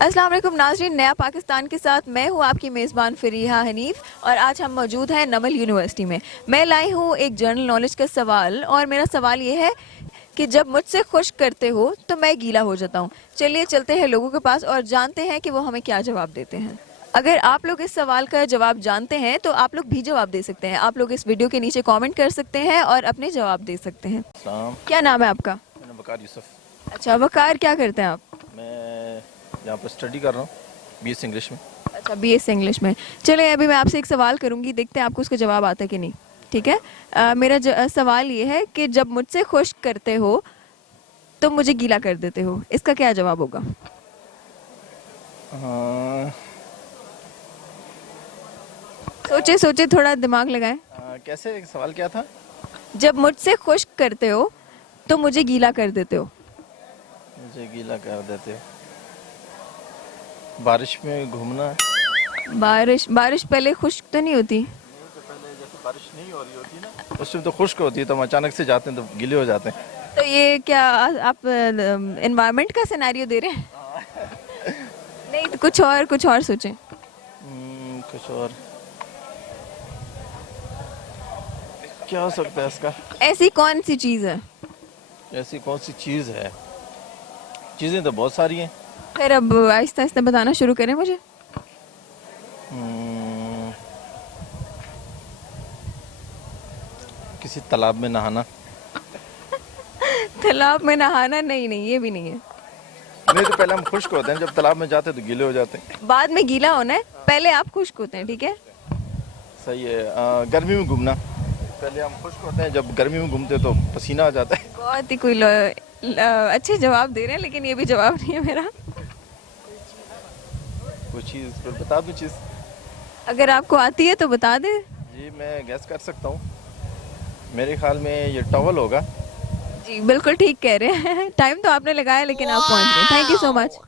अस्सलाम वालेकुम नाज़रीन, नया पाकिस्तान के साथ मैं हूँ आपकी मेज़बान फ़रीहा हनीफ और आज हम मौजूद हैं नमल यूनिवर्सिटी में। मैं लाई हूँ एक जनरल नॉलेज का सवाल और मेरा सवाल ये है कि जब मुझसे खुश करते हो तो मैं गीला हो जाता हूँ। चलिए चलते हैं लोगों के पास और जानते हैं कि वो हमें क्या जवाब देते हैं। अगर आप लोग इस सवाल का जवाब जानते हैं तो आप लोग भी जवाब दे सकते हैं। आप लोग इस वीडियो के नीचे कमेंट कर सकते हैं और अपने जवाब दे सकते हैं। सलाम। क्या नाम है आपका? मेरा वकार यूसुफ। अच्छा वकार, क्या करते हैं आप? मैं यहाँ पर स्टडी कर रहा हूँ बीएससी इंग्लिश में। अच्छा बीएससी इंग्लिश में। चलिए अभी मैं आपसे एक सवाल करूंगी, देखते हैं आपको उसका जवाब आता है कि नहीं। ठीक है। मेरा सवाल ये है कि जब मुझसे खुश करते हो तो मुझे गीला कर देते हो, इसका क्या जवाब होगा? हाँ, सोचे सोचे, थोड़ा दिमाग लगाएं। कैसे सवाल क्या था? जब मुझसे खुश करते हो तो मुझे गीला कर देते हो। मुझे गीला कर देते हो। बारिश में घूमना। बारिश बारिश पहले खुश्क तो नहीं होती? तो पहले जैसे बारिश नहीं हो रही होती ना, उस टाइम तो खुश्क होती है, तो हम अचानक से जाते हैं तो गीले हो जाते हैं। तो ये क्या आप एनवायरनमेंट का सिनेरियो दे रहे हैं? नहीं तो कुछ और सोचें। कुछ और क्या हो सकता है इसका? ऐसी कौन सी चीज़ है? ऐसी कौन सी चीज़ है? चीज़ें तो बहुत सारी हैं। फिर अब आहिस्ता आहिस्ता बताना शुरू करें मुझे। हम्म, किसी तालाब में नहाना। तालाब में नहाना? नहीं नहीं, ये भी नहीं है। नहीं, तो पहले हम खुश्क होते हैं, जब तालाब में जाते हैं तो गीले हो जाते हैं। बाद में गीला होना है, पहले आप खुश्क होते हैं। ठीक है। सही है। गर्मी में घूमना। पहले हम खुश्क होते हैं, जब गर्मी में घूमते हैं तो पसीना आ जाता है। बहुत ही अच्छे जवाब दे रहे हैं, लेकिन ये भी जवाब नहीं है मेरा। कोई चीज़ फिर बता दो चीज़। अगर आपको आती है तो बता दे। जी, मैं गैस कर सकता हूँ। मेरे ख्याल में ये टॉवल होगा। जी बिल्कुल ठीक कह रहे हैं। टाइम तो आपने लगाया लेकिन आप पहुंच गए। Thank you so much.